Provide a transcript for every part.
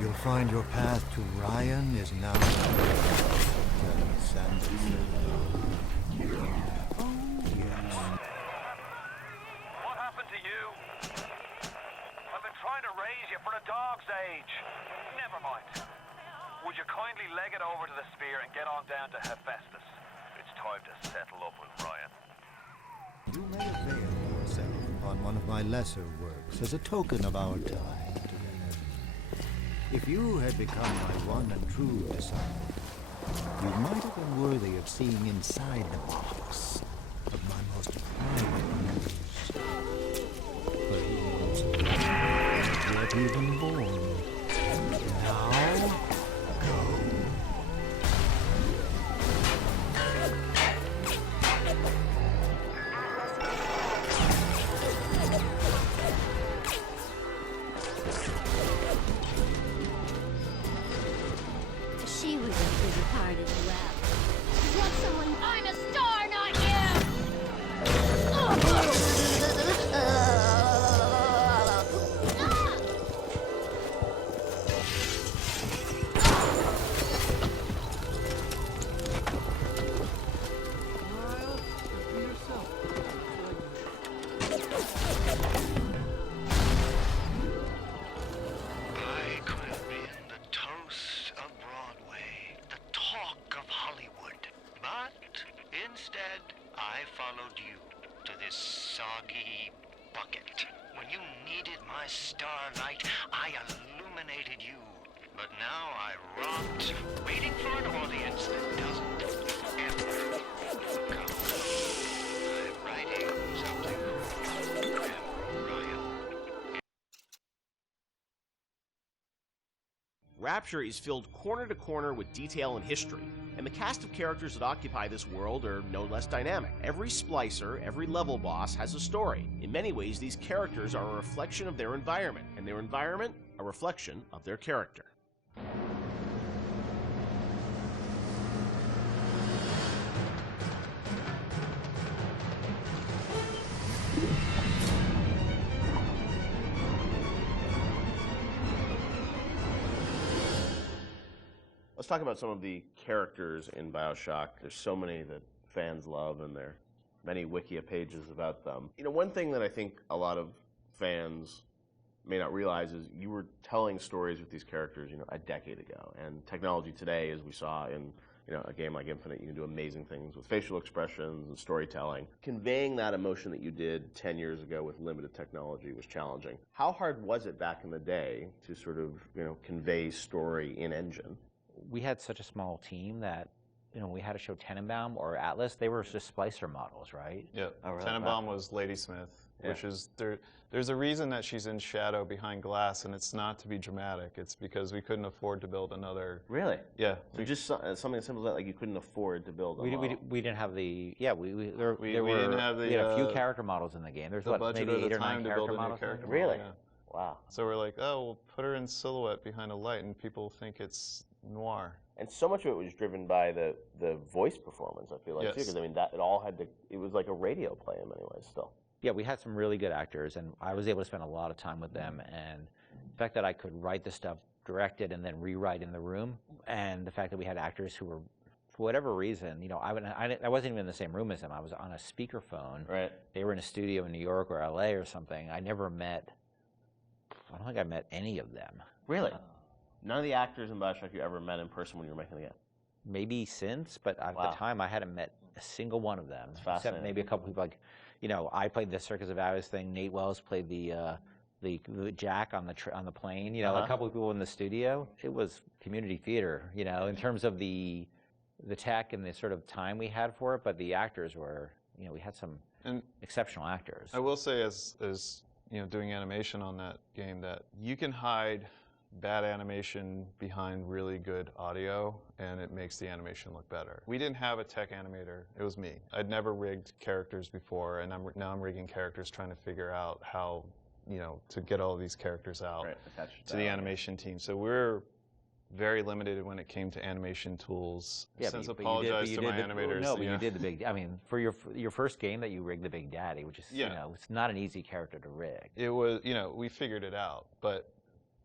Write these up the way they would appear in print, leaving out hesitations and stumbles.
You'll find your path to Ryan is now Sanderson. Oh, yes. What happened to you? I've been trying to raise you for a dog's age. Never mind. Would you kindly leg it over to the spear and get on down to Hephaestus? It's time to settle up with Ryan. You may avail yourself upon one of my lesser works as a token of our time together. If you had become my one and true disciple, you might have been worthy of seeing inside the box of my most private news. But he was not yet even born. Now, go. She was a pretty part as well. Want someone? I'm a star, not you! I could have been the toast of Broadway, the talk of Hollywood. But instead, I followed you to this soggy bucket. When you needed my starlight, I illuminated you. But now I rot, waiting for an audience that doesn't ever come. I'm writing something for Ryan. Rapture is filled corner to corner with detail and history, and the cast of characters that occupy this world are no less dynamic. Every splicer, every level boss has a story. In many ways, these characters are a reflection of their environment, and their environment a reflection of their character. Let's talk about some of the characters in BioShock. There's so many that fans love, and there are many Wikia pages about them. You know, one thing that I think a lot of fans may not realize is you were telling stories with these characters, a decade ago. And technology today, as we saw in, a game like Infinite, you can do amazing things with facial expressions and storytelling. Conveying that emotion that you did 10 years ago with limited technology was challenging. How hard was it back in the day to sort of, convey story in engine? We had such a small team that, we had to show Tenenbaum or Atlas. They were just splicer models, right? Yeah, Oh, really? Tenenbaum was Ladysmith, which is, there's a reason that she's in shadow behind glass, and it's not to be dramatic. It's because we couldn't afford to build another. Really? Yeah. So just something as simple as that, like you couldn't afford to build a model. We didn't have the, we had a few character models in the game. There's maybe 8 or 9 character models. Really? Yeah. Wow. So we're like, oh, we'll put her in silhouette behind a light, and people think it's noir. And so much of it was driven by the voice performance, I feel like, too, because it was like a radio play in many ways still. Yeah, we had some really good actors, and I was able to spend a lot of time with them. And the fact that I could write the stuff, direct it, and then rewrite in the room, and the fact that we had actors who were, for whatever reason, I wasn't even in the same room as them. I was on a speakerphone. Right. They were in a studio in New York or LA or something. I don't think I met any of them. Really? None of the actors in BioShock you ever met in person when you were making the game? Maybe since, but at the time I hadn't met a single one of them. That's fascinating. Except maybe a couple people I played the Circus of Alice thing. Nate Wells played the Jack on the plane. A couple of people in the studio. It was community theater, in terms of the tech and the sort of time we had for it. But the actors were, we had some exceptional actors. I will say, as doing animation on that game, that you can hide bad animation behind really good audio, and it makes the animation look better. We didn't have a tech animator. It was me. I'd never rigged characters before, and now I'm rigging characters, trying to figure out how, to get all of these characters out to the animation team. So we're very limited when it came to animation tools. Yeah, Since apologize to my animators. No, but you did the big. I mean, for your first game that you rigged the Big Daddy, which is it's not an easy character to rig. It was we figured it out, but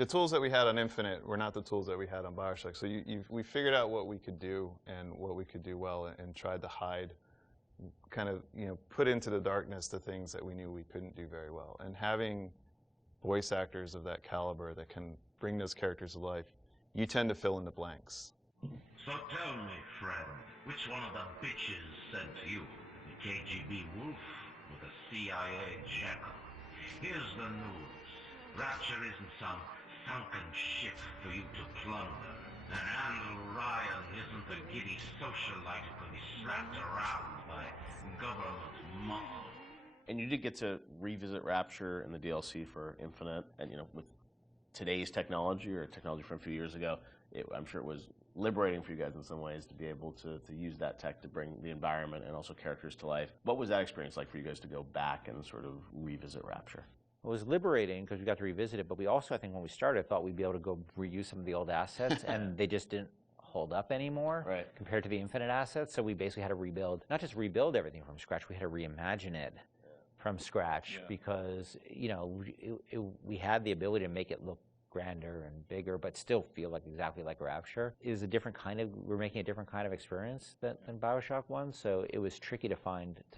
the tools that we had on Infinite were not the tools that we had on BioShock. So we figured out what we could do and what we could do well, and tried to hide, kind of, put into the darkness the things that we knew we couldn't do very well. And having voice actors of that caliber that can bring those characters to life, you tend to fill in the blanks. So tell me, friend, which one of the bitches sent you? The KGB wolf or the CIA jackal? Here's the news. Rapture isn't some sunken ship for you to plunder. And Andrew Ryan isn't a giddy socialite who can be slapped around by government muscle. And you did get to revisit Rapture in the DLC for Infinite, and with today's technology, or technology from a few years ago, I'm sure it was liberating for you guys in some ways to be able to use that tech to bring the environment and also characters to life. What was that experience like for you guys to go back and sort of revisit Rapture? It was liberating because we got to revisit it, but we also, I think when we started, thought we'd be able to go reuse some of the old assets, and they just didn't hold up anymore compared to the Infinite assets. So we basically had to rebuild, not just rebuild everything from scratch, we had to reimagine it from scratch because, we had the ability to make it look grander and bigger, but still feel like exactly like Rapture. It is a different kind of, we're making a different kind of experience than BioShock 1, so it was tricky to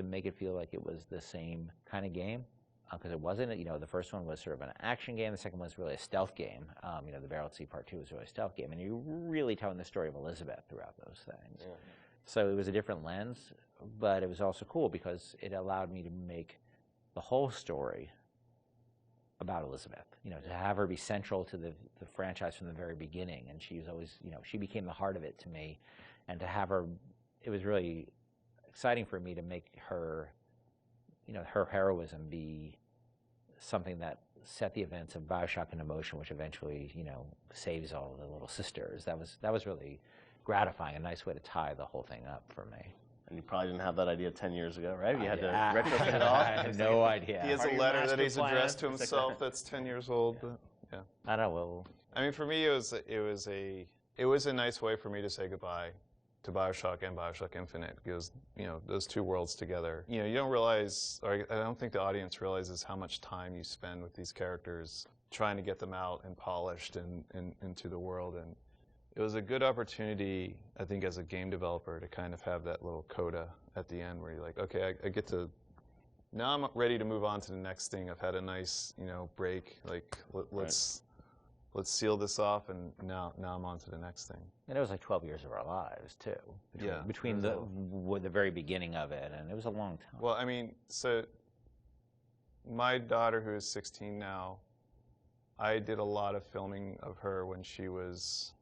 make it feel like it was the same kind of game, because it wasn't. The first one was sort of an action game, the second one was really a stealth game. The Barrel at Sea Part 2 was really a stealth game, and you're really telling the story of Elizabeth throughout those things. Yeah. So it was a different lens, but it was also cool because it allowed me to make the whole story about Elizabeth, to have her be central to the franchise from the very beginning. And she was always, she became the heart of it to me. And to have her, it was really exciting for me to make her, her heroism be something that set the events of BioShock into motion, which eventually, saves all the little sisters. That was really gratifying, a nice way to tie the whole thing up for me. And you probably didn't have that idea 10 years ago, right? You had to retrofit it off. I had no idea. He has a letter that he's addressed to himself that's 10 years old. Yeah. I don't know. I mean, for me, it was a nice way for me to say goodbye to BioShock and BioShock Infinite, because those two worlds together. You don't realize, or I don't think the audience realizes how much time you spend with these characters, trying to get them out and polished and into the world. And it was a good opportunity, I think, as a game developer to kind of have that little coda at the end where you're like, okay, I get to, now I'm ready to move on to the next thing. I've had a nice, break. Like, let's seal this off, and now I'm on to the next thing. And it was like 12 years of our lives, too. Between the very beginning of it, and it was a long time. Well, I mean, so my daughter, who is 16 now, I did a lot of filming of her when she was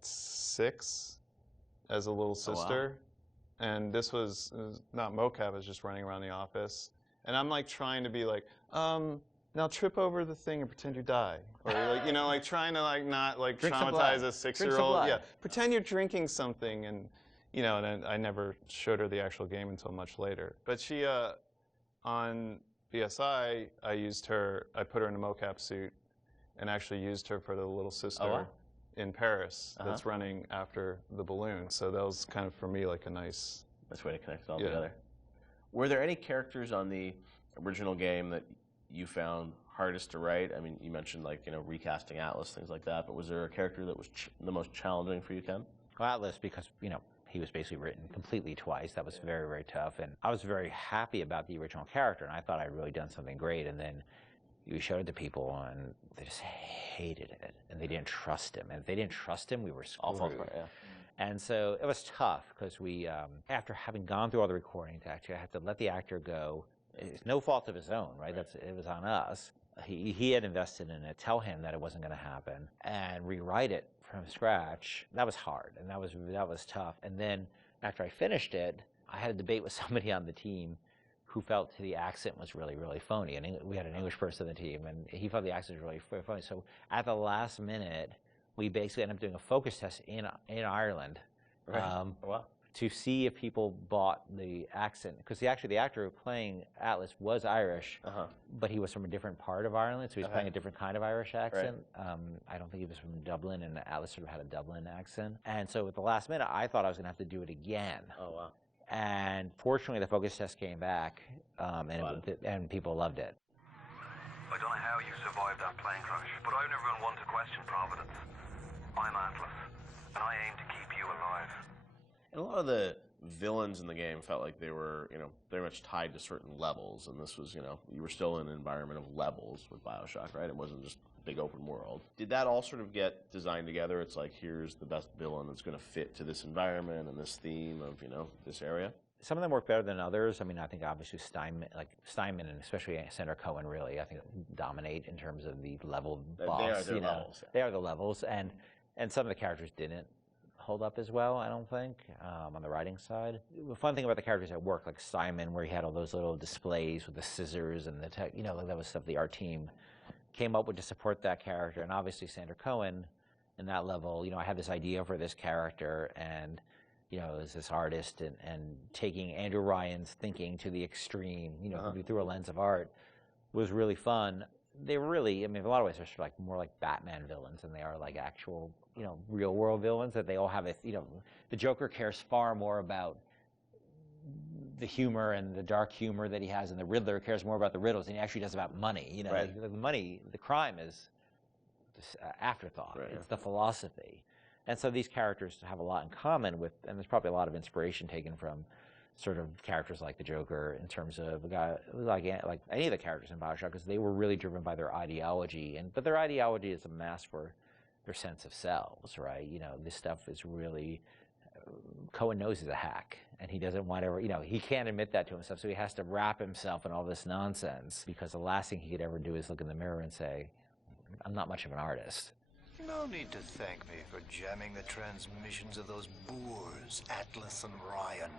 6 as a little sister. Wow. And this was not mocap, it was just running around the office. And I'm like trying to be like, now trip over the thing and pretend you die. Or like, trying to not traumatize a 6-year-old. Yeah, pretend you're drinking something, and and then I never showed her the actual game until much later. But she, on BSI, I put her in a mocap suit and actually used her for the little sister in Paris that's running after the balloon. So that was kind of, for me, like a nice way to connect it all together. Were there any characters on the original game that you found hardest to write? I mean, you mentioned recasting Atlas, things like that, but was there a character that was the most challenging for you, Ken? Well, Atlas, because he was basically written completely twice. That was very, very tough, and I was very happy about the original character, and I thought I'd really done something great. And then we showed it to people, and they just hated it, and they didn't trust him. And if they didn't trust him, we were screwed. And so it was tough because we, after having gone through all the recording, to actually have to let the actor go. It's no fault of his own, right? It was on us. He had invested in it. Tell him that it wasn't going to happen, and rewrite it from scratch. That was hard, and that was tough. And then after I finished it, I had a debate with somebody on the team who felt the accent was really, really phony. And we had an English person on the team, and he felt the accent was really phony. So at the last minute, we basically ended up doing a focus test in Ireland. Right. To see if people bought the accent, because the actor playing Atlas was Irish, but he was from a different part of Ireland, so he was playing a different kind of Irish accent. Right. I don't think he was from Dublin, and Atlas sort of had a Dublin accent. And so at the last minute, I thought I was going to have to do it again. Oh, wow. And fortunately, the focus test came back, and people loved it. I don't know how you survived that plane crash, but I've never been one to question Providence. I'm Atlas, and I aim to keep you alive. And a lot of the villains in the game felt like they were, very much tied to certain levels, and this was, you were still in an environment of levels with BioShock, right? It wasn't just big open world. Did that all sort of get designed together? It's like, here's the best villain that's going to fit to this environment and this theme of, this area? Some of them work better than others. I mean, I think obviously Steinman and especially Sandra Cohen really, I think, dominate in terms of the level boss. They are their levels. They are the levels, and some of the characters didn't hold up as well, I don't think, on the writing side. The fun thing about the characters at work, like Simon, where he had all those little displays with the scissors and the tech, like that was stuff the art team came up with to support that character. And obviously Sandra Cohen, in that level, I had this idea for this character, and as this artist and taking Andrew Ryan's thinking to the extreme, through a lens of art, was really fun. They were really, in a lot of ways, they're sort of like more like Batman villains than they are like actual, real world villains. That they all have the Joker cares far more about the humor and the dark humor that he has, and the Riddler cares more about the riddles than he actually does about money. Right. The money, the crime is this afterthought. Right. It's the philosophy. And so these characters have a lot in common with, and there's probably a lot of inspiration taken from sort of characters like the Joker in terms of a guy like any of the characters in BioShock, because they were really driven by their ideology, but their ideology is a mask for their sense of selves, right? This stuff is really, Cohen knows he's a hack, and he doesn't want to, he can't admit that to himself, so he has to wrap himself in all this nonsense, because the last thing he could ever do is look in the mirror and say, I'm not much of an artist. No need to thank me for jamming the transmissions of those boors, Atlas and Ryan.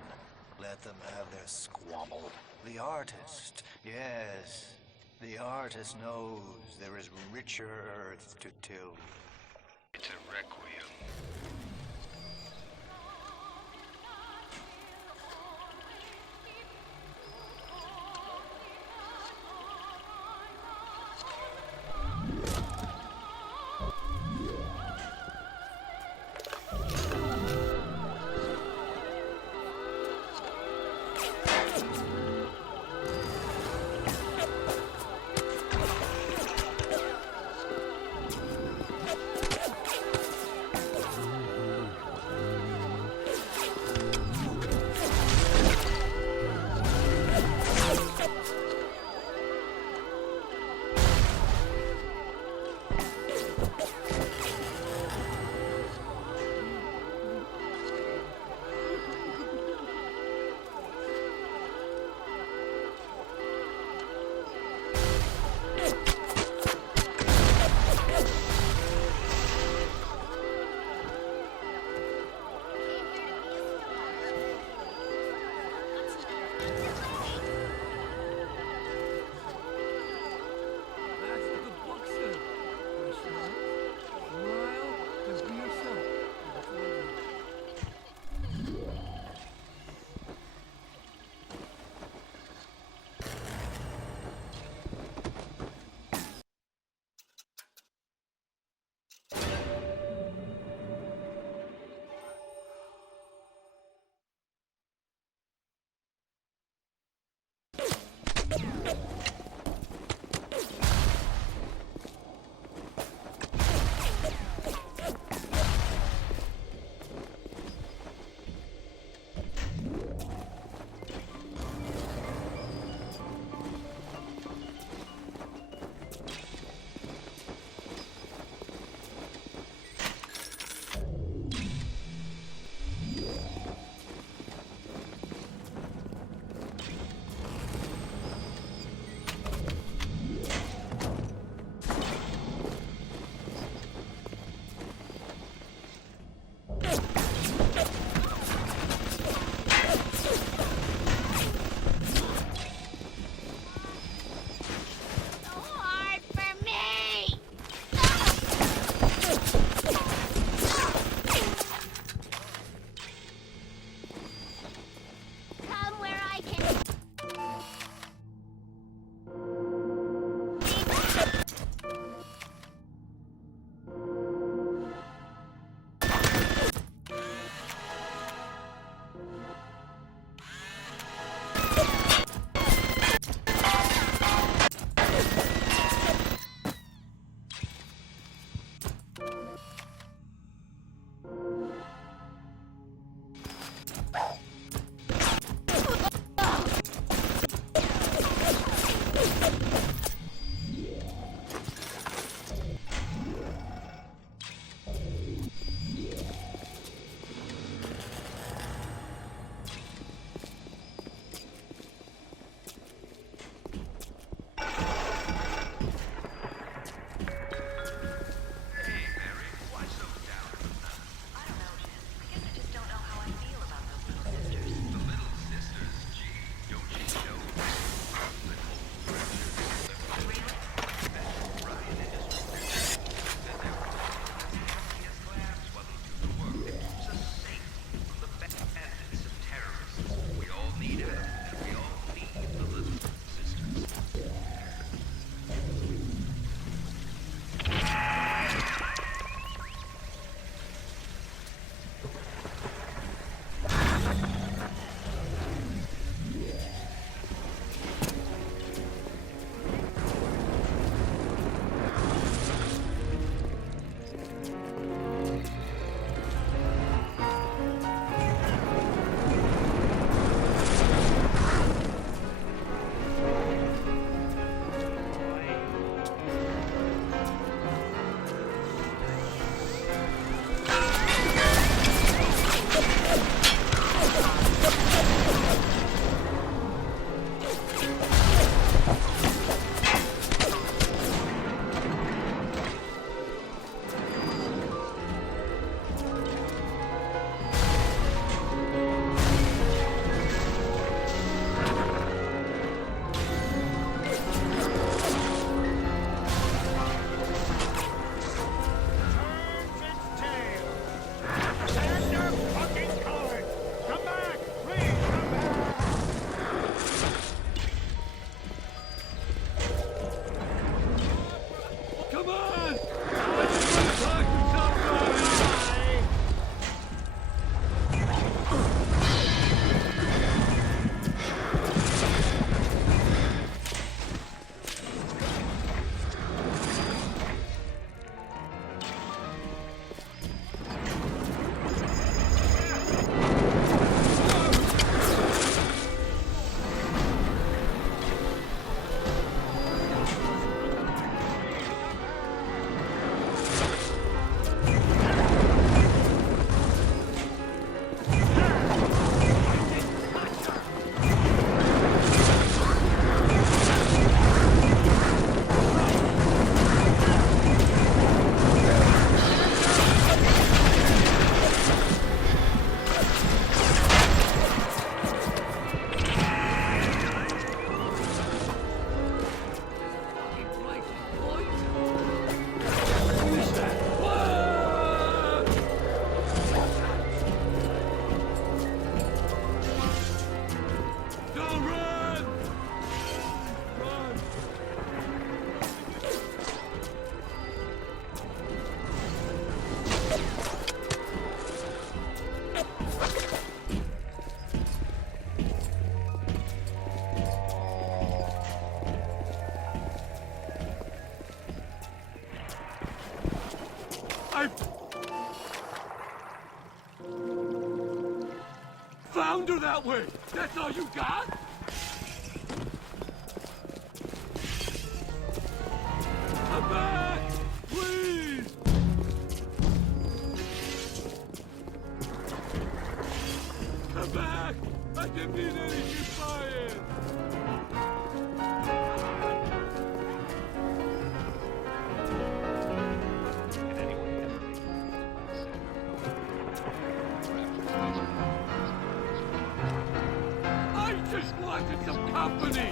Let them have their squabble. The artist, yes, the artist knows there is richer earth to till. It's a requiem. found her that way! That's all you got? Come back! Please! Come back! I didn't mean anything by it! I just wanted some company!